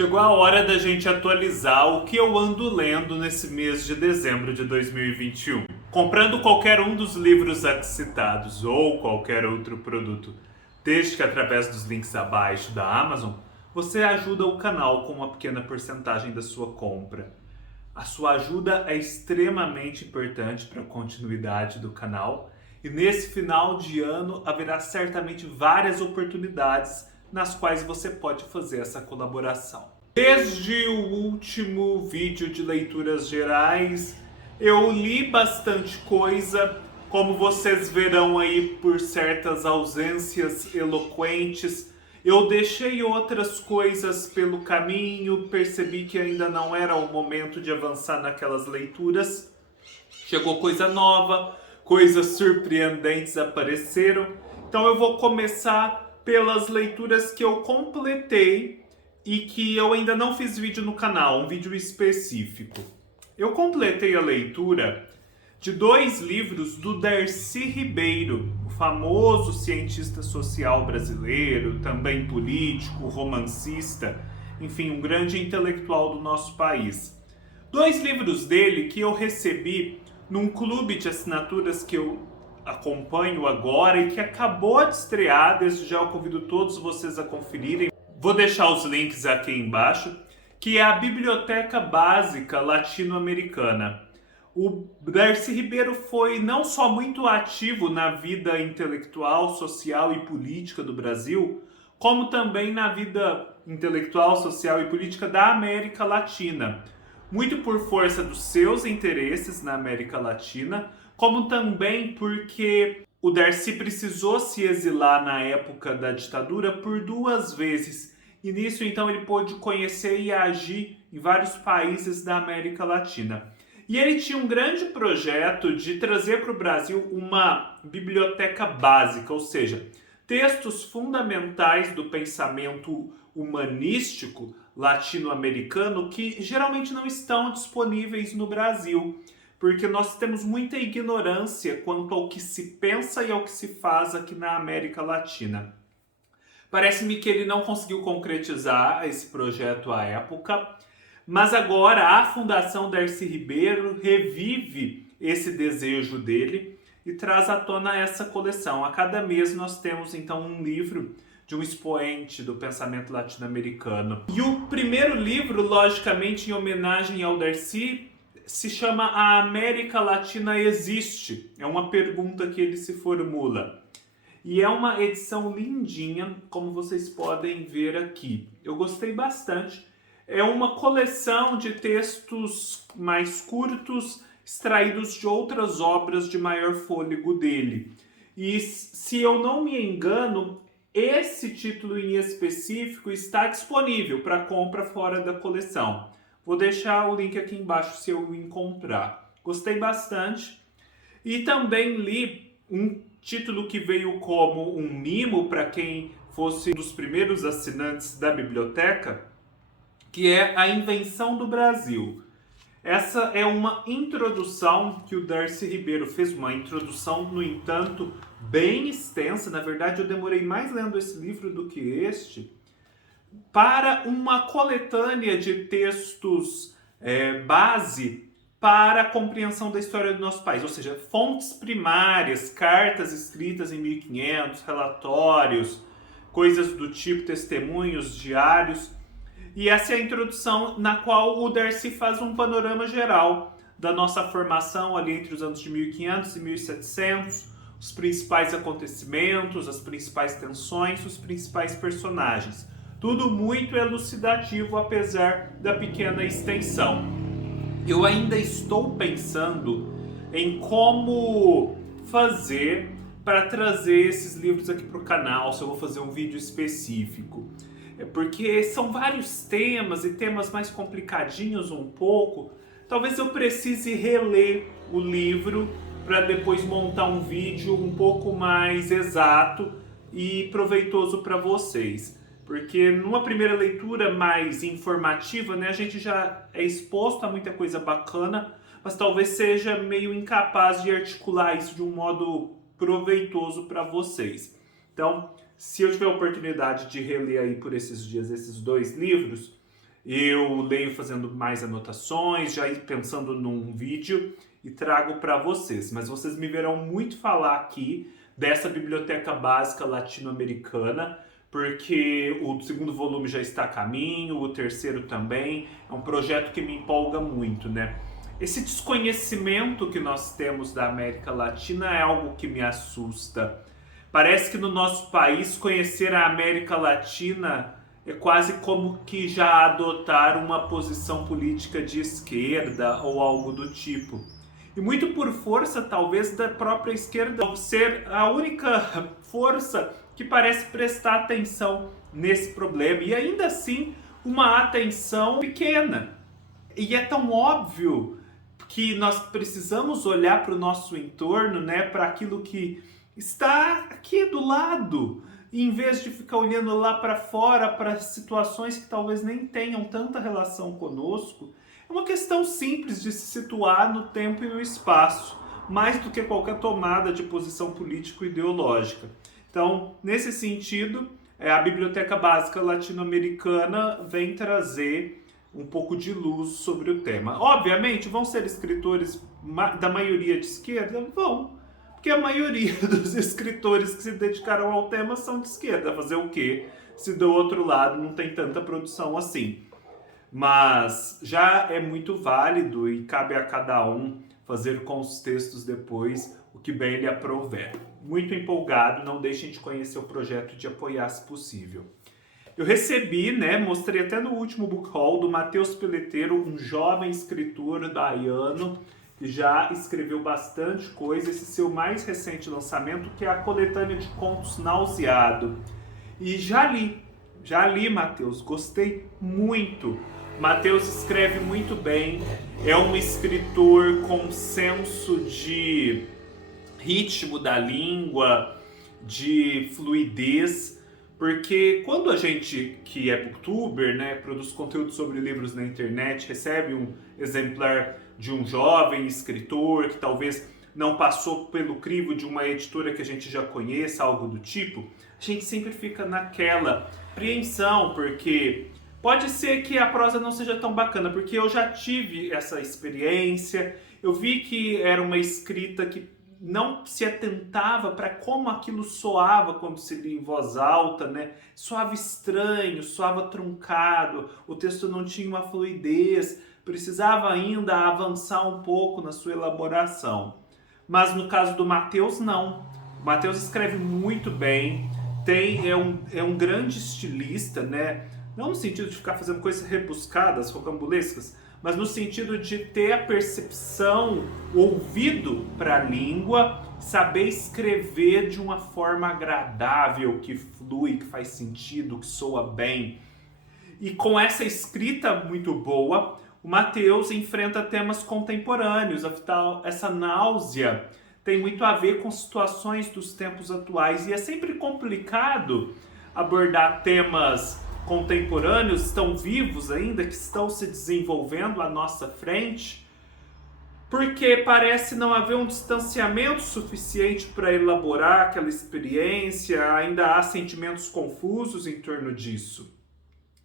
Chegou a hora da gente atualizar o que eu ando lendo nesse mês de dezembro de 2021. Comprando qualquer um dos livros aqui citados ou qualquer outro produto, desde que através dos links abaixo da Amazon, você ajuda o canal com uma pequena porcentagem da sua compra. A sua ajuda é extremamente importante para a continuidade do canal e nesse final de ano haverá certamente várias oportunidades nas quais você pode fazer essa colaboração. Desde o último vídeo de leituras gerais, eu li bastante coisa, como vocês verão aí por certas ausências eloquentes. Eu deixei outras coisas pelo caminho, percebi que ainda não era o momento de avançar naquelas leituras. Chegou coisa nova, coisas surpreendentes apareceram. Então eu vou começar pelas leituras que eu completei e que eu ainda não fiz vídeo no canal, um vídeo específico. Eu completei a leitura de 2 livros do Darcy Ribeiro, o famoso cientista social brasileiro, também político, romancista, enfim, um grande intelectual do nosso país. 2 livros dele que eu recebi num clube de assinaturas que eu acompanho agora e que acabou de estrear. Desde já eu convido todos vocês a conferirem. Vou deixar os links aqui embaixo, que é a Biblioteca Básica Latino-Americana. O Darcy Ribeiro foi não só muito ativo na vida intelectual, social e política do Brasil, como também na vida intelectual, social e política da América Latina. Muito por força dos seus interesses na América Latina, como também porque o Darcy precisou se exilar na época da ditadura por 2 vezes. E nisso, então, ele pôde conhecer e agir em vários países da América Latina. E ele tinha um grande projeto de trazer para o Brasil uma biblioteca básica, ou seja, textos fundamentais do pensamento humanístico latino-americano que geralmente não estão disponíveis no Brasil, porque nós temos muita ignorância quanto ao que se pensa e ao que se faz aqui na América Latina. Parece-me que ele não conseguiu concretizar esse projeto à época, mas agora a Fundação Darcy Ribeiro revive esse desejo dele e traz à tona essa coleção. A cada mês nós temos então um livro de um expoente do pensamento latino-americano. E o primeiro livro, logicamente em homenagem ao Darcy, se chama A América Latina Existe? É uma pergunta que ele se formula. E é uma edição lindinha, como vocês podem ver aqui. Eu gostei bastante. É uma coleção de textos mais curtos, extraídos de outras obras de maior fôlego dele. E se eu não me engano, esse título em específico está disponível para compra fora da coleção. Vou deixar o link aqui embaixo se eu encontrar. Gostei bastante. E também li um título que veio como um mimo para quem fosse um dos primeiros assinantes da biblioteca, que é A Invenção do Brasil. Essa é uma introdução que o Darcy Ribeiro fez, uma introdução, no entanto, bem extensa. Na verdade, eu demorei mais lendo esse livro do que este, para uma coletânea de textos base para a compreensão da história do nosso país, ou seja, fontes primárias, cartas escritas em 1500, relatórios, coisas do tipo testemunhos, diários. E essa é a introdução na qual o Darcy faz um panorama geral da nossa formação ali entre os anos de 1500 e 1700, os principais acontecimentos, as principais tensões, os principais personagens. Tudo muito elucidativo, apesar da pequena extensão. Eu ainda estou pensando em como fazer para trazer esses livros aqui para o canal, se eu vou fazer um vídeo específico. Porque são vários temas e temas mais complicadinhos um pouco. Talvez eu precise reler o livro para depois montar um vídeo um pouco mais exato e proveitoso para vocês. Porque numa primeira leitura mais informativa, né, a gente já é exposto a muita coisa bacana, mas talvez seja meio incapaz de articular isso de um modo proveitoso para vocês. Então, se eu tiver a oportunidade de reler aí por esses dias esses 2 livros, eu leio fazendo mais anotações, já ir pensando num vídeo e trago para vocês. Mas vocês me verão muito falar aqui dessa biblioteca básica latino-americana, porque o segundo volume já está a caminho, o terceiro também. É um projeto que me empolga muito, né? Esse desconhecimento que nós temos da América Latina é algo que me assusta. Parece que no nosso país conhecer a América Latina é quase como que já adotar uma posição política de esquerda ou algo do tipo. E muito por força, talvez, da própria esquerda ser a única força que parece prestar atenção nesse problema. E ainda assim, uma atenção pequena. E é tão óbvio que nós precisamos olhar para o nosso entorno, né, para aquilo que está aqui do lado, em vez de ficar olhando lá para fora, para situações que talvez nem tenham tanta relação conosco. É uma questão simples de se situar no tempo e no espaço, mais do que qualquer tomada de posição político-ideológica. Então, nesse sentido, a Biblioteca Básica Latino-Americana vem trazer um pouco de luz sobre o tema. Obviamente, vão ser escritores da maioria de esquerda? Vão. Porque a maioria dos escritores que se dedicaram ao tema são de esquerda. Fazer o quê? Se do outro lado não tem tanta produção assim. Mas já é muito válido e cabe a cada um fazer com os textos depois o que bem lhe aprouver. Muito empolgado, não deixem de conhecer o projeto e de apoiar se possível. Eu recebi, né, mostrei até no último book haul do Matheus Peleteiro, um jovem escritor baiano que já escreveu bastante coisa, esse seu mais recente lançamento, que é a coletânea de contos Nauseado. E já li, Matheus, gostei muito. Matheus escreve muito bem, é um escritor com senso de ritmo da língua, de fluidez, porque quando a gente que é booktuber, né, produz conteúdo sobre livros na internet, recebe um exemplar de um jovem escritor que talvez não passou pelo crivo de uma editora que a gente já conheça, algo do tipo, a gente sempre fica naquela apreensão, porque pode ser que a prosa não seja tão bacana, porque eu já tive essa experiência, eu vi que era uma escrita que não se atentava para como aquilo soava quando se lia em voz alta, né? Soava estranho, soava truncado, o texto não tinha uma fluidez, precisava ainda avançar um pouco na sua elaboração. Mas no caso do Matheus, não. O Matheus escreve muito bem, é um grande estilista, né? Não no sentido de ficar fazendo coisas rebuscadas, rocambolescas, mas no sentido de ter a percepção, o ouvido para a língua, saber escrever de uma forma agradável, que flui, que faz sentido, que soa bem. E com essa escrita muito boa, o Matheus enfrenta temas contemporâneos. Afinal, essa náusea tem muito a ver com situações dos tempos atuais e é sempre complicado abordar temas contemporâneos, estão vivos ainda, que estão se desenvolvendo à nossa frente, porque parece não haver um distanciamento suficiente para elaborar aquela experiência, ainda há sentimentos confusos em torno disso.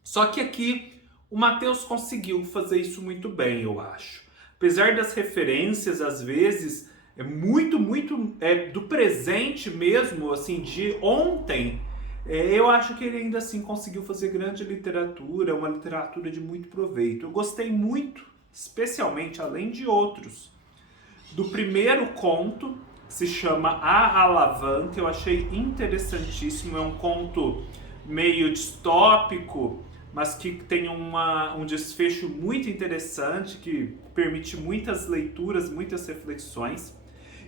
Só que aqui o Matheus conseguiu fazer isso muito bem, eu acho. Apesar das referências, às vezes, muito do presente mesmo, assim, de ontem, eu acho que ele ainda assim conseguiu fazer grande literatura, uma literatura de muito proveito. Eu gostei muito, especialmente, além de outros, do primeiro conto, que se chama A Alavanca. Eu achei interessantíssimo, é um conto meio distópico, mas que tem um desfecho muito interessante, que permite muitas leituras, muitas reflexões.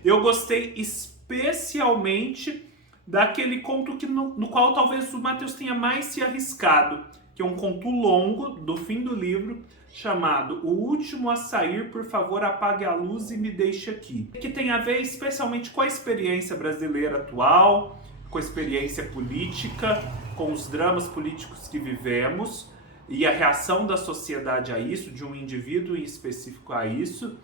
Eu gostei especialmente daquele conto no qual talvez o Matheus tenha mais se arriscado, que é um conto longo, do fim do livro, chamado O Último a Sair, Por Favor Apague a Luz e Me Deixe Aqui, que tem a ver especialmente com a experiência brasileira atual, com a experiência política, com os dramas políticos que vivemos e a reação da sociedade a isso, de um indivíduo em específico a isso.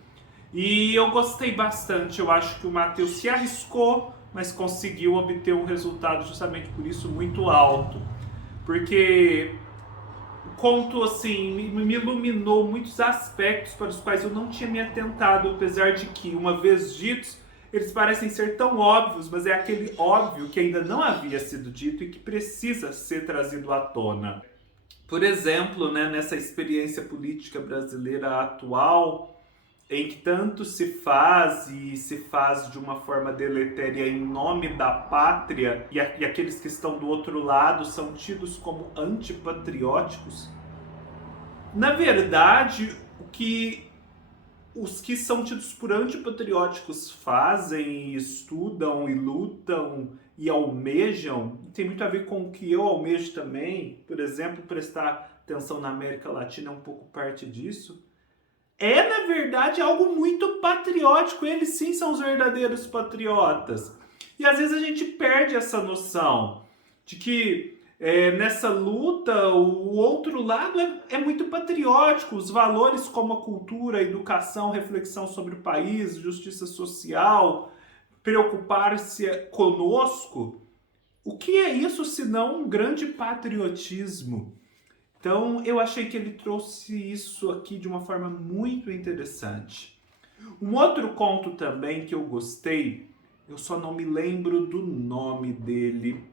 E eu gostei bastante, eu acho que o Matheus se arriscou, mas conseguiu obter um resultado justamente por isso muito alto. Porque conto assim me iluminou muitos aspectos para os quais eu não tinha me atentado, apesar de que, uma vez ditos, eles parecem ser tão óbvios, mas é aquele óbvio que ainda não havia sido dito e que precisa ser trazido à tona. Por exemplo, né, nessa experiência política brasileira atual, em que tanto se faz e se faz de uma forma deletéria em nome da pátria, e aqueles que estão do outro lado são tidos como antipatrióticos. Na verdade, os que são tidos por antipatrióticos fazem, estudam e lutam e almejam, e tem muito a ver com o que eu almejo também, por exemplo, prestar atenção na América Latina é um pouco parte disso, é, na verdade, algo muito patriótico. Eles sim são os verdadeiros patriotas. E às vezes a gente perde essa noção de que nessa luta o outro lado é muito patriótico. Os valores como a cultura, a educação, reflexão sobre o país, justiça social, preocupar-se conosco. O que é isso senão um grande patriotismo? Então, eu achei que ele trouxe isso aqui de uma forma muito interessante. Um outro conto também que eu gostei, eu só não me lembro do nome dele.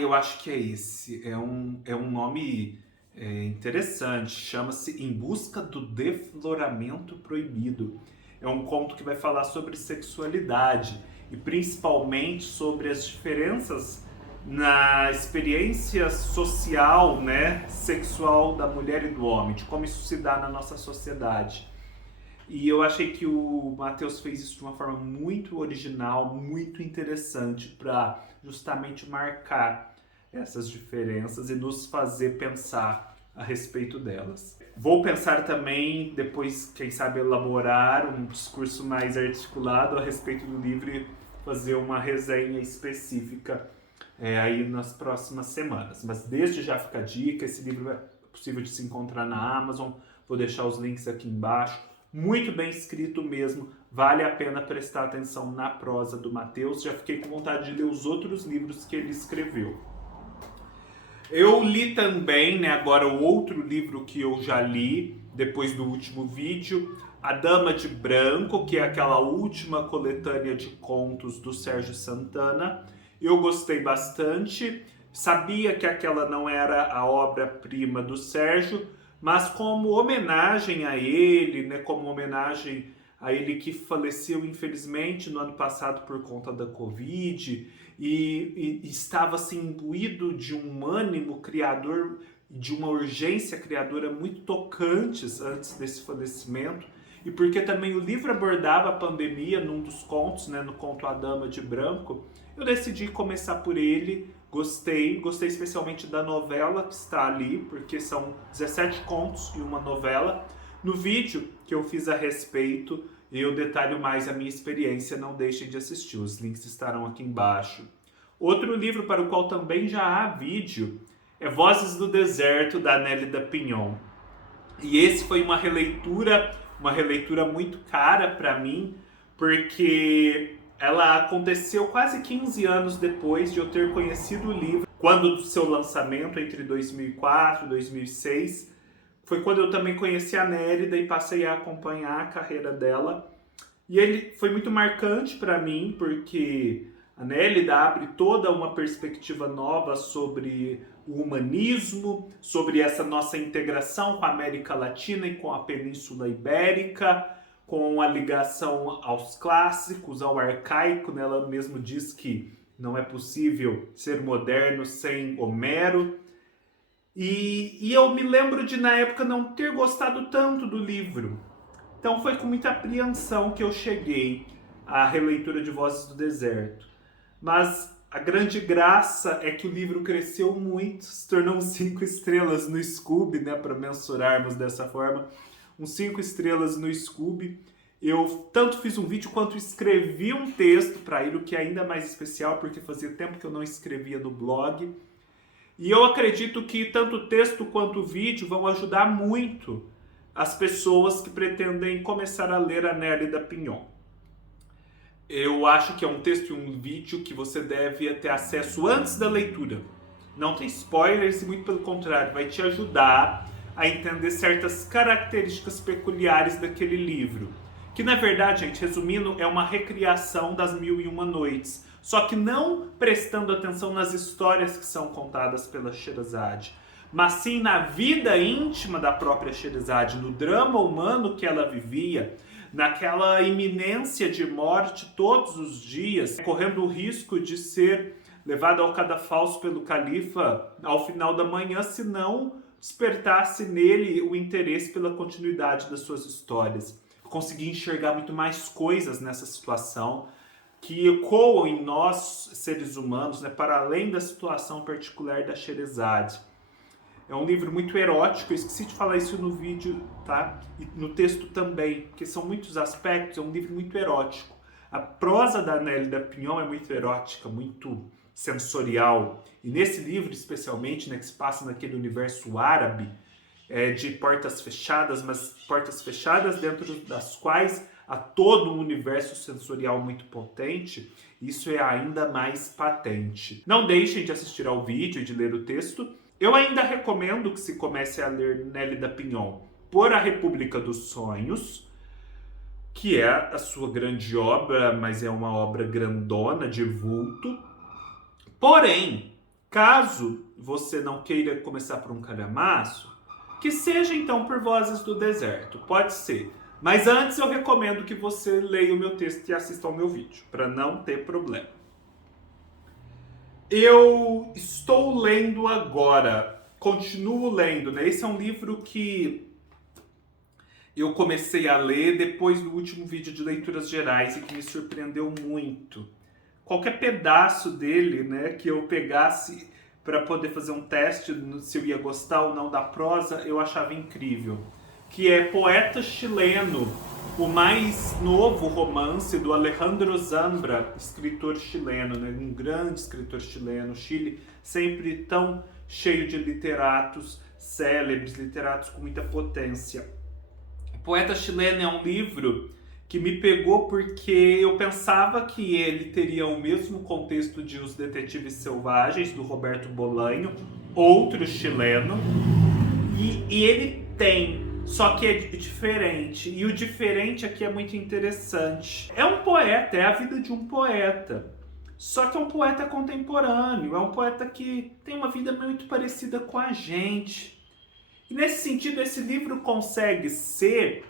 Eu acho que é esse. É um nome interessante. Chama-se Em Busca do Defloramento Proibido. É um conto que vai falar sobre sexualidade e principalmente sobre as diferenças na experiência social, né, sexual da mulher e do homem, de como isso se dá na nossa sociedade. E eu achei que o Matheus fez isso de uma forma muito original, muito interessante, para justamente marcar essas diferenças e nos fazer pensar a respeito delas. Vou pensar também, depois, quem sabe, elaborar um discurso mais articulado a respeito do livro e fazer uma resenha específica aí nas próximas semanas. Mas desde já fica a dica, esse livro é possível de se encontrar na Amazon, vou deixar os links aqui embaixo. Muito bem escrito mesmo, vale a pena prestar atenção na prosa do Matheus. Já fiquei com vontade de ler os outros livros que ele escreveu. Eu li também, né, agora o outro livro que eu já li, depois do último vídeo, A Dama de Branco, que é aquela última coletânea de contos do Sérgio Santana. Eu gostei bastante, sabia que aquela não era a obra-prima do Sérgio, mas como homenagem a ele, né, como homenagem a ele que faleceu infelizmente no ano passado por conta da Covid e estava assim imbuído de um ânimo criador, de uma urgência criadora muito tocantes antes desse falecimento, e porque também o livro abordava a pandemia num dos contos, né, no conto A Dama de Branco, eu decidi começar por ele. Gostei especialmente da novela que está ali, porque são 17 contos e uma novela. No vídeo que eu fiz a respeito, eu detalho mais a minha experiência, não deixem de assistir, os links estarão aqui embaixo. Outro livro para o qual também já há vídeo é Vozes do Deserto, da Nélida Pinhon. E esse foi uma releitura muito cara para mim, porque ela aconteceu quase 15 anos depois de eu ter conhecido o livro, quando do seu lançamento, entre 2004 e 2006, foi quando eu também conheci a Nélida e passei a acompanhar a carreira dela. E ele foi muito marcante para mim, porque a Nélida abre toda uma perspectiva nova sobre o humanismo, sobre essa nossa integração com a América Latina e com a Península Ibérica, com a ligação aos clássicos, ao arcaico, né? Ela mesmo diz que não é possível ser moderno sem Homero. E eu me lembro de, na época, não ter gostado tanto do livro. Então foi com muita apreensão que eu cheguei à releitura de Vozes do Deserto. Mas a grande graça é que o livro cresceu muito, se tornou 5 estrelas no Scoob, né, para mensurarmos dessa forma. 5 estrelas no Scoob. Eu tanto fiz um vídeo quanto escrevi um texto para ele, o que é ainda mais especial, porque fazia tempo que eu não escrevia no blog. E eu acredito que tanto o texto quanto o vídeo vão ajudar muito as pessoas que pretendem começar a ler a Nélida Pinhon. Eu acho que é um texto e um vídeo que você deve ter acesso antes da leitura. não tem spoilers e muito pelo contrário, vai te ajudar a entender certas características peculiares daquele livro. Que na verdade, gente, resumindo, é uma recriação das Mil e Uma Noites. Só que não prestando atenção nas histórias que são contadas pela Sherazade, mas sim na vida íntima da própria Sherazade, no drama humano que ela vivia, naquela iminência de morte todos os dias, correndo o risco de ser levado ao cadafalso pelo califa ao final da manhã, se não despertasse nele o interesse pela continuidade das suas histórias. Eu consegui enxergar muito mais coisas nessa situação que ecoam em nós, seres humanos, né, para além da situação particular da Sherazade. É um livro muito erótico, eu esqueci de falar isso no vídeo, tá? E no texto também, porque são muitos aspectos, é um livro muito erótico. A prosa da Nélida Pinhon é muito erótica, muito sensorial. E nesse livro, especialmente, né, que se passa naquele universo árabe, de portas fechadas, mas portas fechadas dentro das quais há todo um universo sensorial muito potente, isso é ainda mais patente. Não deixem de assistir ao vídeo e de ler o texto. Eu ainda recomendo que se comece a ler Nélida Pinhon por A República dos Sonhos, que é a sua grande obra, mas é uma obra grandona, de vulto. Porém, caso você não queira começar por um calhamaço, que seja então por Vozes do Deserto, pode ser. Mas antes eu recomendo que você leia o meu texto e assista ao meu vídeo, para não ter problema. Eu estou lendo agora, continuo lendo, né? Esse é um livro que eu comecei a ler depois do último vídeo de leituras gerais e que me surpreendeu muito. Qualquer pedaço dele, né, que eu pegasse para poder fazer um teste se eu ia gostar ou não da prosa, eu achava incrível. Que é Poeta Chileno, o mais novo romance do Alejandro Zambra, escritor chileno, né? Um grande escritor chileno. Chile sempre tão cheio de literatos célebres, literatos com muita potência. Poeta Chileno é um livro que me pegou porque eu pensava que ele teria o mesmo contexto de Os Detetives Selvagens, do Roberto Bolanho, outro chileno, e ele tem, só que é diferente, e o diferente aqui é muito interessante. É um poeta, é a vida de um poeta, só que é um poeta contemporâneo, é um poeta que tem uma vida muito parecida com a gente. E nesse sentido, esse livro consegue ser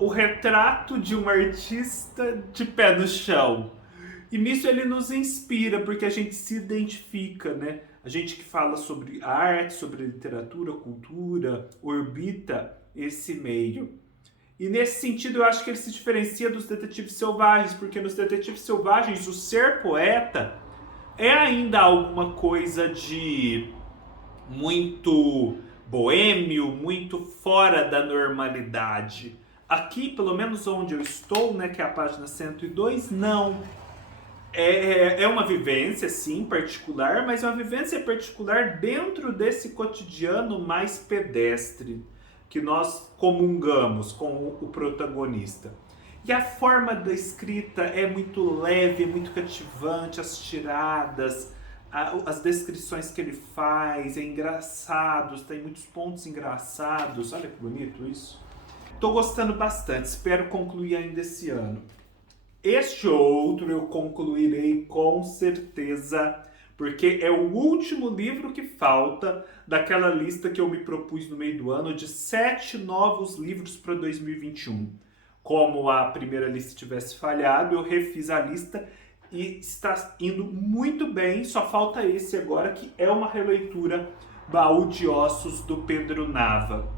o retrato de um artista de pé no chão. E nisso ele nos inspira, porque a gente se identifica, né? A gente que fala sobre arte, sobre literatura, cultura, orbita esse meio. E nesse sentido eu acho que ele se diferencia dos Detetives Selvagens, porque nos Detetives Selvagens o ser poeta é ainda alguma coisa de muito boêmio, muito fora da normalidade. Aqui, pelo menos onde eu estou, né, que é a página 102, não. É uma vivência, sim, particular, mas é uma vivência particular dentro desse cotidiano mais pedestre que nós comungamos com o protagonista. E a forma da escrita é muito leve, é muito cativante, as tiradas, as descrições que ele faz, é engraçado, tem muitos pontos engraçados. Olha que bonito isso. Estou gostando bastante, espero concluir ainda esse ano. Este outro eu concluirei com certeza, porque é o último livro que falta daquela lista que eu me propus no meio do ano de 7 novos livros para 2021. Como a primeira lista tivesse falhado, eu refiz a lista e está indo muito bem, só falta esse agora, que é uma releitura, Baú de Ossos, do Pedro Nava.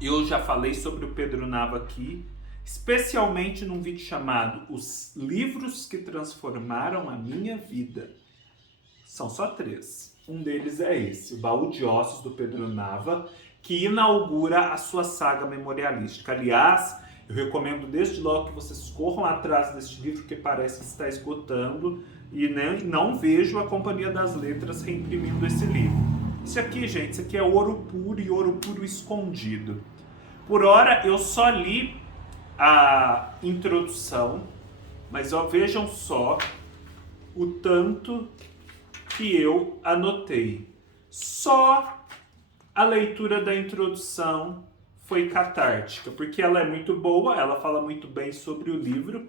Eu já falei sobre o Pedro Nava aqui, especialmente num vídeo chamado Os Livros que Transformaram a Minha Vida. São só 3. Um deles é esse, o Baú de Ossos, do Pedro Nava, que inaugura a sua saga memorialística. Aliás, eu recomendo desde logo que vocês corram atrás deste livro, que parece que está esgotando, e não vejo a Companhia das Letras reimprimindo esse livro. Isso aqui, gente, isso aqui é ouro puro e ouro puro escondido. Por hora, eu só li a introdução, mas ó, vejam só o tanto que eu anotei. Só a leitura da introdução foi catártica, porque ela é muito boa, ela fala muito bem sobre o livro,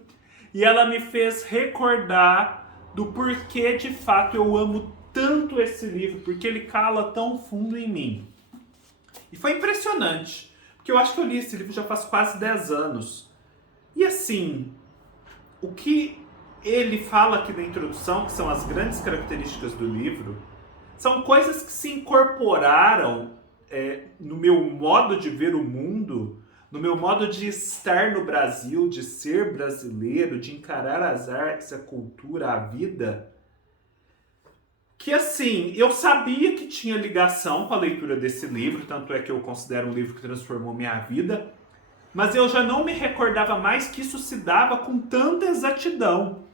e ela me fez recordar do porquê de fato eu amo tanto esse livro, porque ele cala tão fundo em mim. E foi impressionante, porque eu acho que eu li esse livro já faz quase 10 anos. E assim, o que ele fala aqui na introdução, que são as grandes características do livro, são coisas que se incorporaram no meu modo de ver o mundo, no meu modo de estar no Brasil, de ser brasileiro, de encarar as artes, a cultura, a vida, que assim, eu sabia que tinha ligação com a leitura desse livro, tanto é que eu considero um livro que transformou minha vida, mas eu já não me recordava mais que isso se dava com tanta exatidão.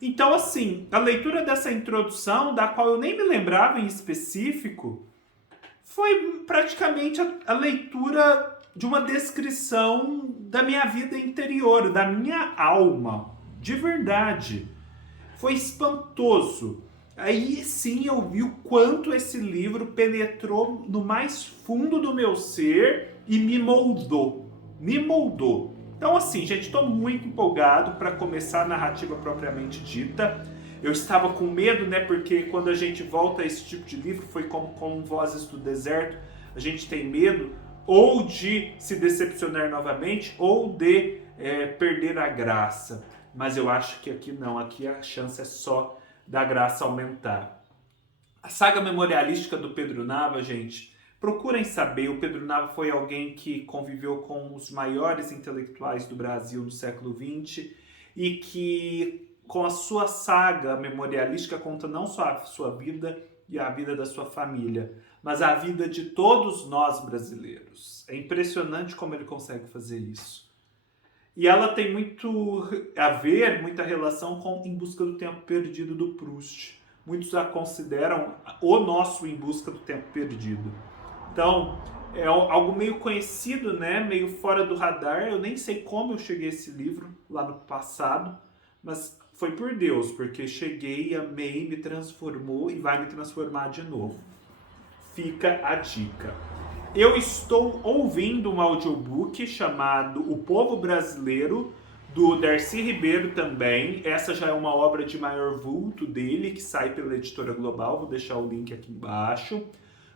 Então, assim, a leitura dessa introdução, da qual eu nem me lembrava em específico, foi praticamente a leitura de uma descrição da minha vida interior, da minha alma, de verdade. Foi espantoso. Aí sim eu vi o quanto esse livro penetrou no mais fundo do meu ser e me moldou. Me moldou. Então assim, gente, estou muito empolgado para começar a narrativa propriamente dita. Eu estava com medo, né, porque quando a gente volta a esse tipo de livro, foi como com Vozes do Deserto, a gente tem medo ou de se decepcionar novamente ou de perder a graça. Mas eu acho que aqui não, aqui a chance é só da graça aumentar. A saga memorialística do Pedro Nava, gente, procurem saber. O Pedro Nava foi alguém que conviveu com os maiores intelectuais do Brasil no século XX e que, com a sua saga memorialística, conta não só a sua vida e a vida da sua família, mas a vida de todos nós brasileiros. É impressionante como ele consegue fazer isso. E ela tem muito a ver, muita relação com Em Busca do Tempo Perdido, do Proust. Muitos a consideram o nosso Em Busca do Tempo Perdido. Então, é algo meio conhecido, né? Meio fora do radar. Eu nem sei como eu cheguei a esse livro lá no passado, mas foi por Deus, porque cheguei, amei, me transformou e vai me transformar de novo. Fica a dica. Eu estou ouvindo um audiobook chamado O Povo Brasileiro, do Darcy Ribeiro também. Essa já é uma obra de maior vulto dele, que sai pela Editora Global. Vou deixar o link aqui embaixo.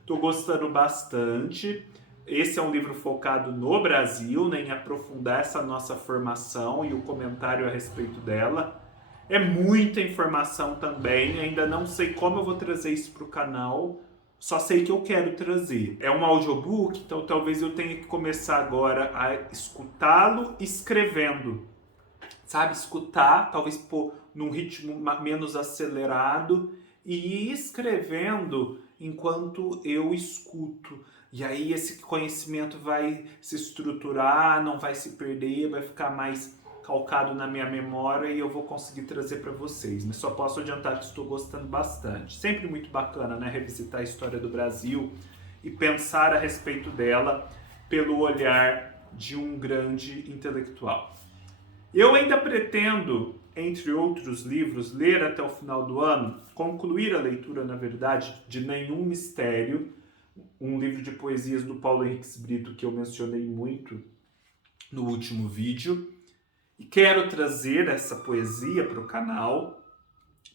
Estou gostando bastante. Esse é um livro focado no Brasil, né, em aprofundar essa nossa formação e o comentário a respeito dela. É muita informação também, ainda não sei como eu vou trazer isso para o canal, só sei que eu quero trazer. É um audiobook, então talvez eu tenha que começar agora a escutá-lo escrevendo. Sabe, escutar, talvez num ritmo menos acelerado e ir escrevendo enquanto eu escuto. E aí esse conhecimento vai se estruturar, não vai se perder, vai ficar mais calcado na minha memória e eu vou conseguir trazer para vocês. Mas só posso adiantar que estou gostando bastante. Sempre muito bacana, né? Revisitar a história do Brasil e pensar a respeito dela pelo olhar de um grande intelectual. Eu ainda pretendo, entre outros livros, ler até o final do ano, concluir a leitura, na verdade, de Nenhum Mistério, um livro de poesias do Paulo Henriques Brito que eu mencionei muito no último vídeo. E quero trazer essa poesia para o canal,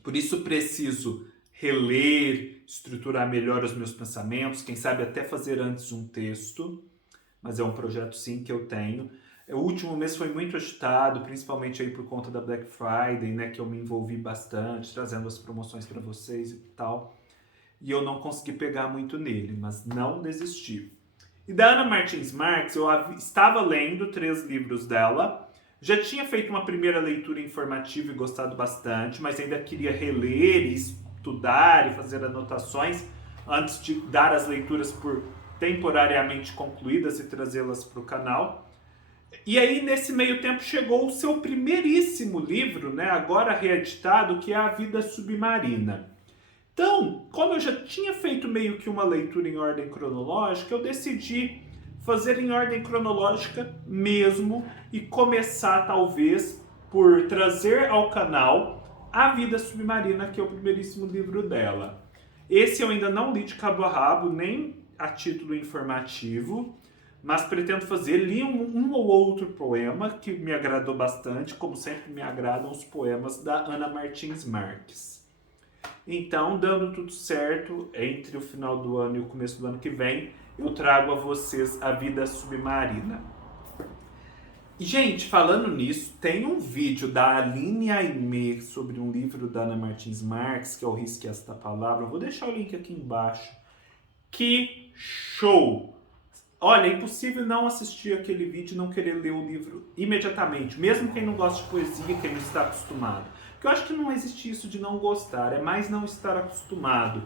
por isso preciso reler, estruturar melhor os meus pensamentos, quem sabe até fazer antes um texto, mas é um projeto sim que eu tenho. O último mês foi muito agitado, principalmente aí por conta da Black Friday, né, que eu me envolvi bastante, trazendo as promoções para vocês e tal, e eu não consegui pegar muito nele, mas não desisti. E da Ana Martins Marques, eu estava lendo 3 livros dela. Já tinha feito uma primeira leitura informativa e gostado bastante, mas ainda queria reler e estudar e fazer anotações antes de dar as leituras por temporariamente concluídas e trazê-las para o canal. E aí, nesse meio tempo, chegou o seu primeiríssimo livro, né, agora reeditado, que é A Vida Submarina. Então, como eu já tinha feito meio que uma leitura em ordem cronológica, eu decidi fazer em ordem cronológica mesmo e começar talvez por trazer ao canal A Vida Submarina, que é o primeiríssimo livro dela. Esse eu ainda não li de cabo a rabo, nem a título informativo, mas pretendo fazer. Li um ou outro poema que me agradou bastante, como sempre me agradam os poemas da Ana Martins Marques. Então, dando tudo certo, entre o final do ano e o começo do ano que vem, eu trago a vocês A Vida Submarina. E, gente, falando nisso, tem um vídeo da Aline Aimee sobre um livro da Ana Martins Marques, que é o Risque Esta Palavra. Eu vou deixar o link aqui embaixo. Que show! Olha, é impossível não assistir aquele vídeo e não querer ler o livro imediatamente, mesmo quem não gosta de poesia, quem não está acostumado. Porque eu acho que não existe isso de não gostar, é mais não estar acostumado.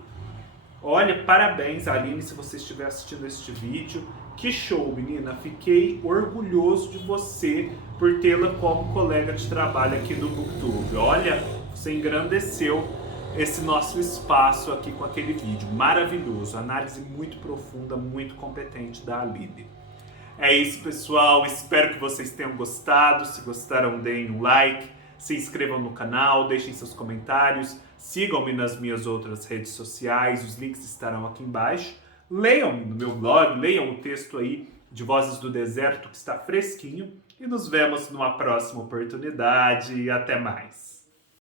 Olha, parabéns, Aline, se você estiver assistindo este vídeo. Que show, menina! Fiquei orgulhoso de você por tê-la como colega de trabalho aqui no Booktube. Olha, você engrandeceu esse nosso espaço aqui com aquele vídeo. Maravilhoso, análise muito profunda, muito competente da Aline. É isso, pessoal. Espero que vocês tenham gostado. Se gostaram, deem um like, se inscrevam no canal, deixem seus comentários, sigam-me nas minhas outras redes sociais, os links estarão aqui embaixo. Leiam no meu blog, leiam o texto aí de Vozes do Deserto, que está fresquinho. E nos vemos numa próxima oportunidade. Até mais.